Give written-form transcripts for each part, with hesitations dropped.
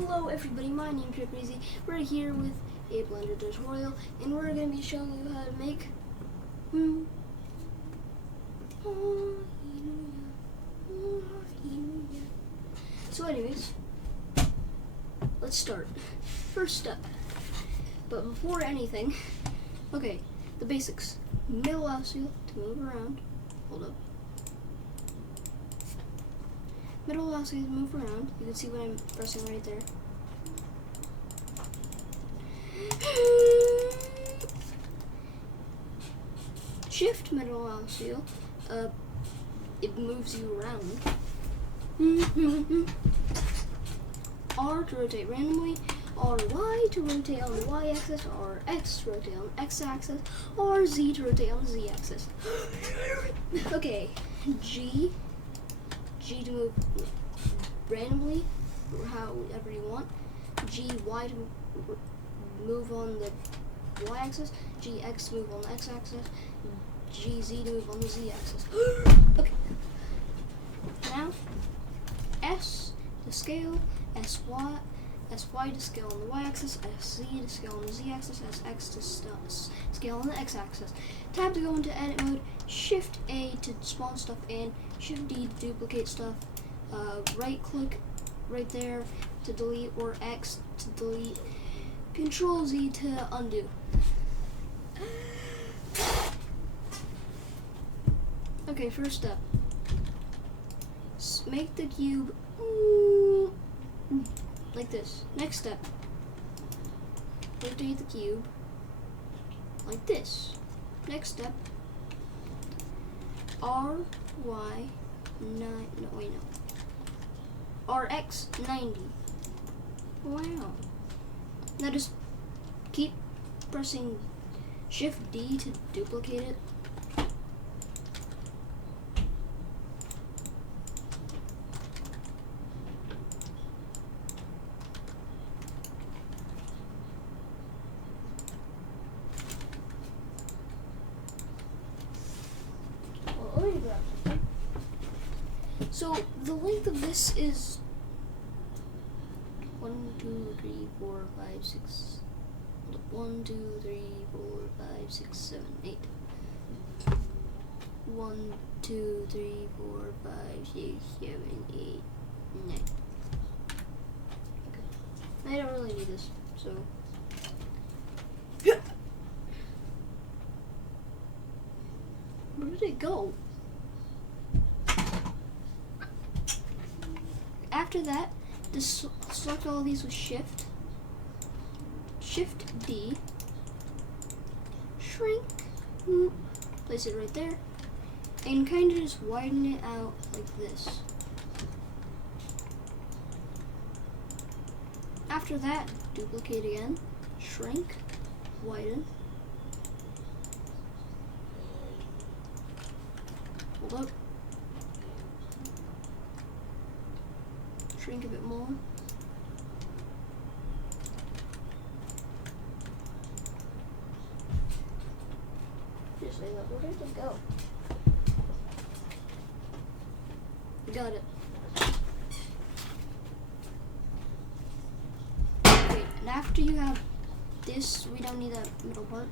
Hello everybody, my name is JPcrazy. We're here with a Blender tutorial and we're going to be showing you how to make So anyways, let's start. First step. But before anything, okay, the basics. Middle mouse wheel to move around. Hold up. Middle mouse wheel to move around. You can see what I'm pressing right there. Shift middle mouse wheel. It moves you around. R to rotate randomly. RY to rotate on the Y-axis, RX to rotate on the X-axis, RZ to rotate on the Z-axis. Okay, G to move randomly, however you want. GY to move on the Y-axis, GX to move on the X-axis, GZ to move on the Z-axis. Okay. Now, S to scale, SY to scale on the Y-axis, SZ to scale on the Z-axis, SX to scale on the X-axis. Tab to go into edit mode, Shift A to spawn stuff in, Shift D to duplicate stuff, right click right there to delete, or X to delete, Control Z to undo. Okay, first step. Make the cube like this. Next step, rotate the cube like this. Next step, RX 90. Wow. Now just keep pressing Shift D to duplicate it. So the length of this is 1, 2, 3, 4, 5, 6. 1, 2, 3, 4, 5, 6, 7, 8. 1, 2, 3, 4, 5, 6, 7, 8, 9. Okay. I don't really need this, so. Where did it go? After that, just select all of these with Shift D, shrink, place it right there, and kind of just widen it out like this. After that, duplicate again, shrink, widen, hold up, shrink a bit more. Just like that. Where did it go? Got it. Okay, and after you have this, we don't need that middle part.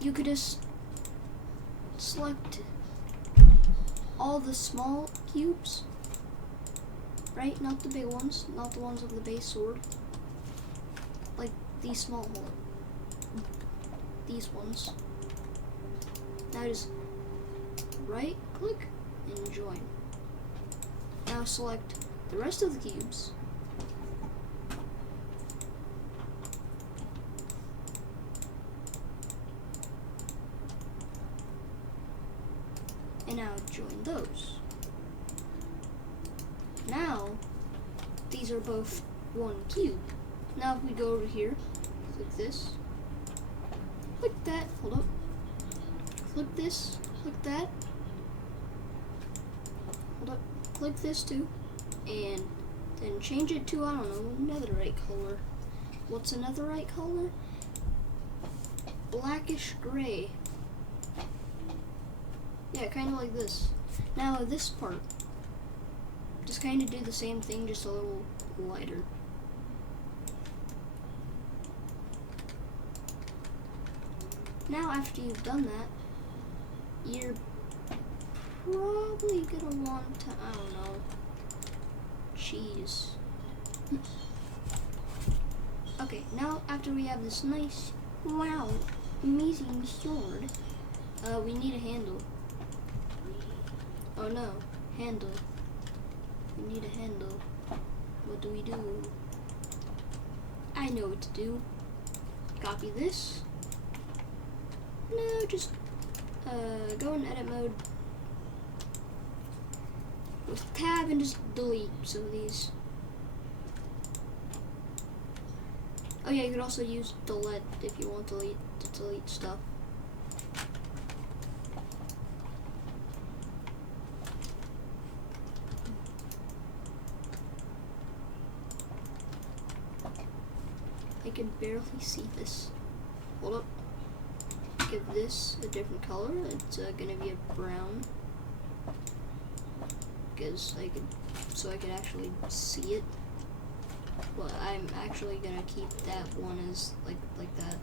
You could just select all the small cubes. Right? Not the big ones, not the ones with the base sword. Like these small ones. These ones. Now just right click and join. Now select the rest of the cubes. And now join those. Now, these are both one cube. Now if we go over here, click this, click that, hold up, click this, click that, hold up, click this too, and then change it to, I don't know, netherite color. What's a netherite color? Blackish gray. Yeah, kind of like this. Now this part, just kind of do the same thing, just a little lighter. Now after you've done that, you're probably gonna want to, I don't know, cheese. Okay, now after we have this nice, wow, amazing sword, we need a handle. Oh no, handle. We need a handle. What do we do? I know what to do. Copy this. No, just go in edit mode with tab and just delete some of these. Oh yeah, you could also use delete if you want to delete stuff. I can barely see this. Hold up. Give this a different color. It's gonna be a brown, because so I could actually see it. But I'm actually gonna keep that one as like that.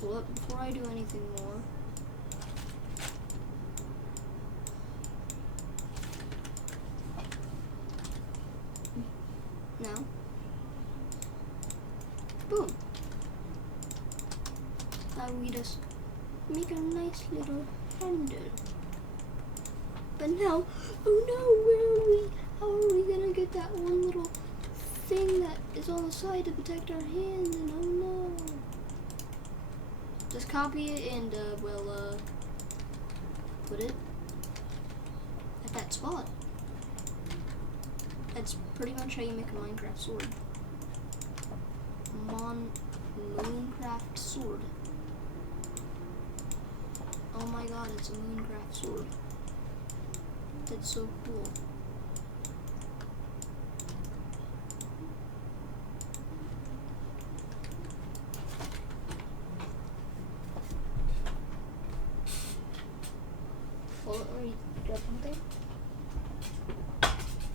Hold up, before I do anything more. Now, boom. Now we just make a nice little handle. But now, oh no, where are we? How are we gonna get that one little thing that is on the side to protect our hand? And oh no. Just copy it and we'll put it at that spot. That's pretty much how you make a Minecraft sword. Mooncraft sword. Oh my god, it's a Mooncraft sword. That's so cool. Well, let me grab something.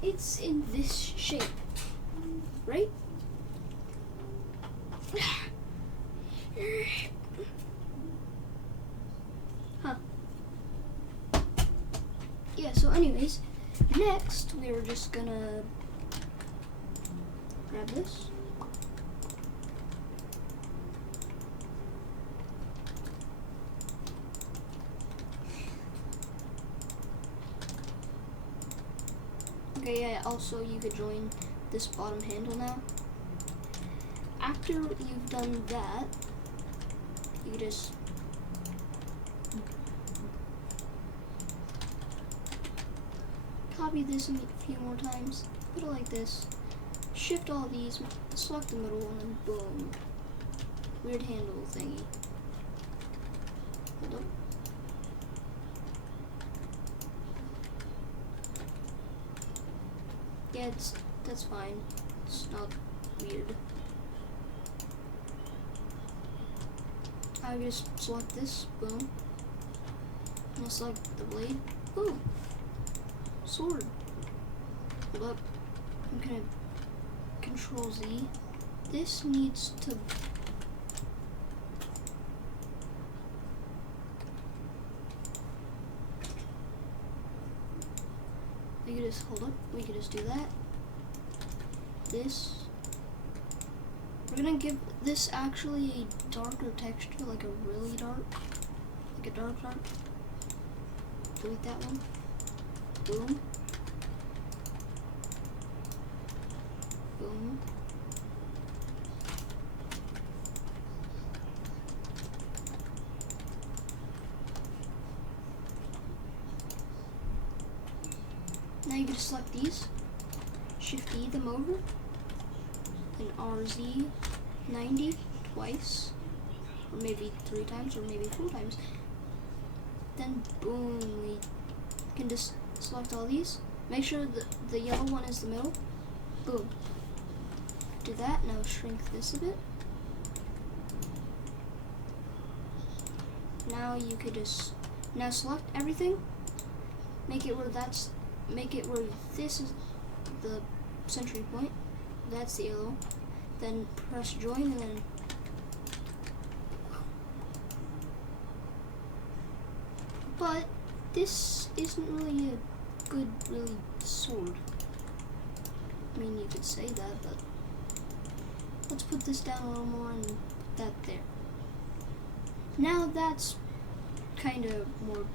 It's in this shape, right? Huh. Yeah, so anyways, next we're just gonna grab this. Okay, yeah, also you could join this bottom handle now. After you've done that, you just copy this a few more times, put it like this, shift all these, select the middle one, and boom. Weird handle thingy. Hold up. Yeah, that's fine. It's not weird. I just select this, boom. And I'll select the blade, boom. Sword. Hold up. I'm gonna Control Z. This needs to we could just hold up, we could just do that. This. We're gonna give this actually a darker texture, like a really dark. Like a dark. Delete that one. Boom. Boom. Now you can just select these, Shift E them over, and RZ 90 twice, or maybe 3 times, or maybe 4 times. Then boom, we can just select all these. Make sure the yellow one is the middle. Boom. Do that. Now shrink this a bit. Now you could just select everything. Make it where this is the century point. That's the yellow. then press join, and then but this isn't really a good sword. I mean, you could say that, but let's put this down a little more and put that there. Now that's kind of more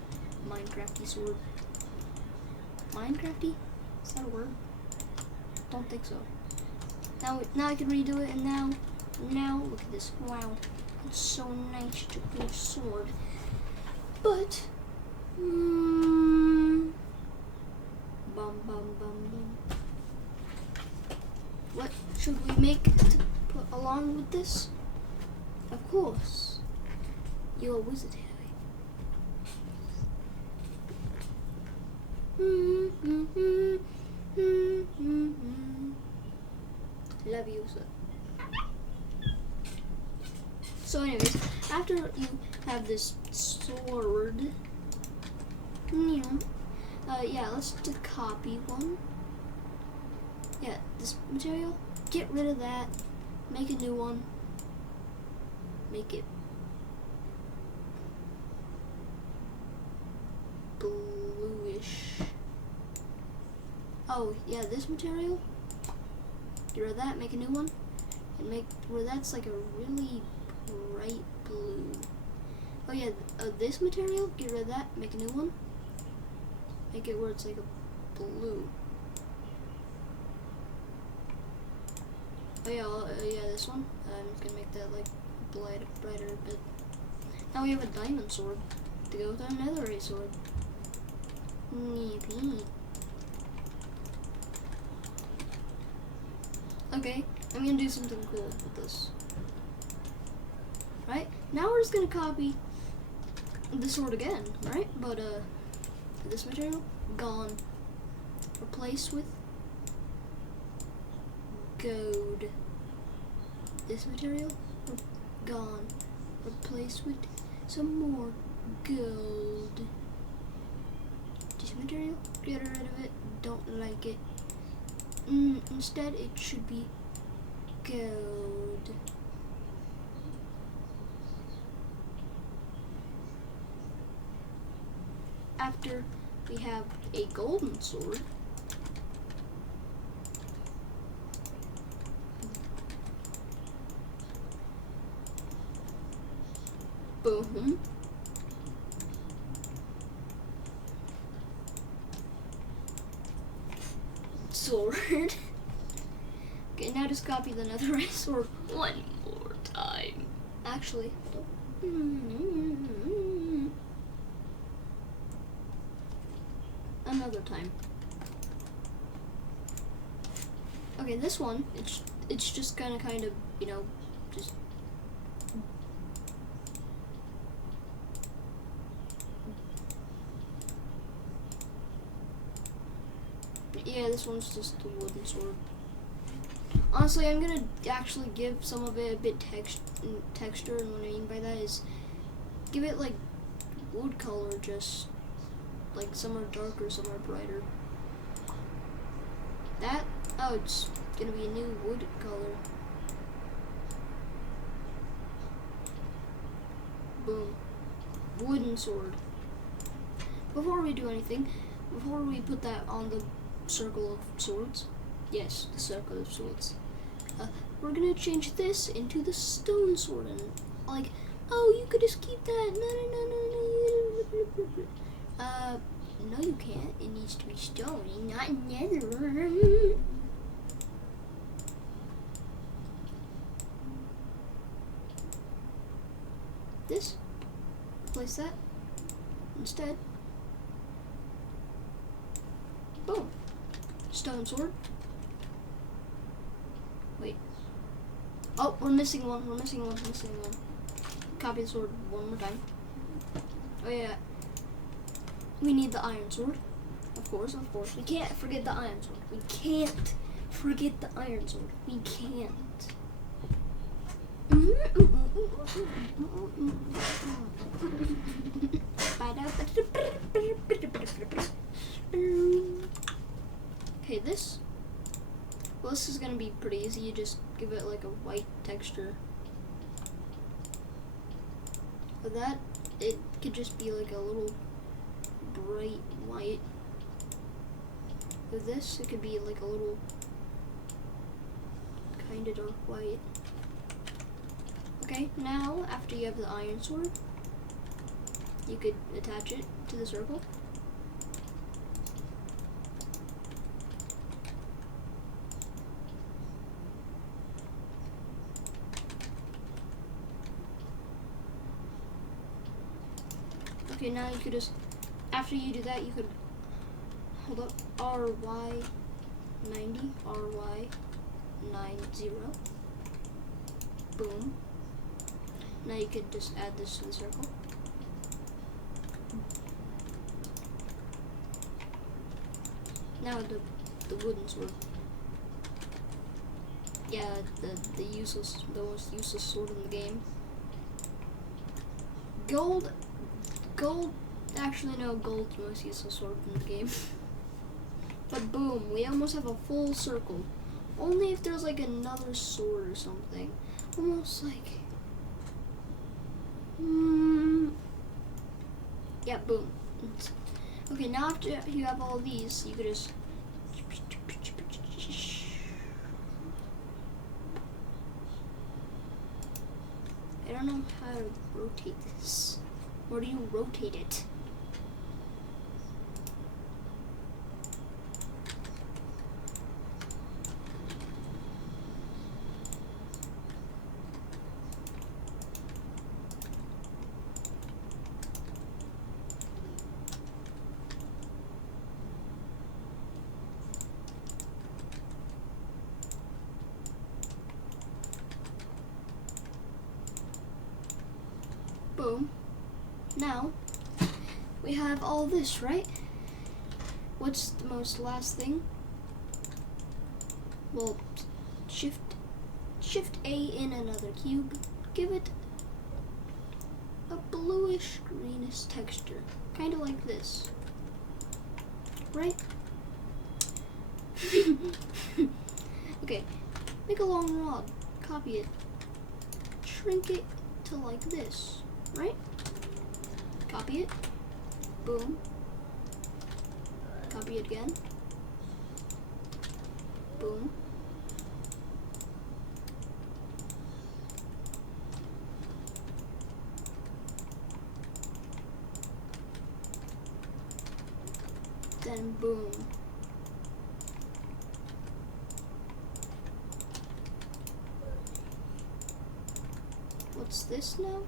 Minecrafty sword. Minecrafty? Is that a word? Don't think so. Now I can redo it, and now look at this. Wow, it's so nice to be a sword. But bum bum bum bum. What should we make to put along with this? Of course, you're a wizard, Harry. Love you, sir. So anyways, after you have this sword, yeah, let's just copy one. Yeah, this material, get rid of that, make a new one, make it bluish. Oh, yeah, this material, get rid of that, make a new one, and make where that's like a really bright blue. Oh yeah, this material, get rid of that, make a new one, make it where it's like a blue. Oh yeah, this one, I'm gonna make that like brighter a bit. Now we have a diamond sword to go with our netherite sword. Neat. Okay, I'm gonna do something cool with this. Right? Now we're just gonna copy the sword again, right? But this material, gone. Replaced with gold. This material, gone. Replaced with some more gold. This material, get rid of it, don't like it. Instead, it should be gold. After we have a golden sword, boom. Sword. Okay, now just copy the netherite sword one more time. Actually, another time. Okay, this one, it's just gonna kind of, just yeah, this one's just a wooden sword. Honestly, I'm gonna actually give some of it a bit texture, and what I mean by that is give it like wood color, just like some are darker, some are brighter. That, oh, it's gonna be a new wood color. Boom. Wooden sword. Before we do anything, before we put that on the circle of swords, yes, the circle of swords, we're gonna change this into the stone sword, and like, oh, you could just keep that. No, you can't. It needs to be stone, not nether. This, place that instead. Boom. Stone sword. Wait. Oh, we're missing one. Copy the sword one more time. Oh yeah. We need the iron sword. Of course. We can't forget the iron sword. We can't. Okay, this. this is gonna be pretty easy. You just give it like a white texture. With that, it could just be like a little bright white. With this, it could be like a little kind of dark white. Okay, now after you have the iron sword, you could attach it to the circle. Okay, now you could just, after you do that, you could hold up RY90, RY90. Boom. Now you could just add this to the circle. Now the wooden sword. Yeah, the most useless sword in the game. Gold, actually no, gold's the most useless sword in the game. But boom, we almost have a full circle. Only if there's like another sword or something. Almost like, yeah, boom. Okay, now after you have all these, you could just, I don't know how to rotate this. Where do you rotate it? Boom. Now, we have all this, right? What's the most last thing? Well, Shift A in another cube. Give it a bluish greenish texture. Kind of like this. Right? Okay, make a long rod. Copy it. Shrink it to like this. Right? Copy it. Boom. Copy it again. Boom. Then boom. What's this now?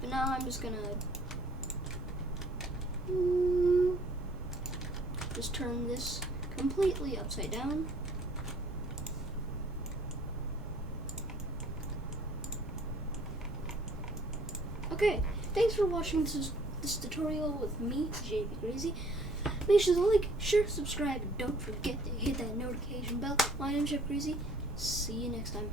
But now I'm just gonna just turn this completely upside down. Okay, thanks for watching this tutorial with me, JPcrazy. Make sure to like, share, subscribe, and don't forget to hit that notification bell. My name's JPcrazy. See you next time.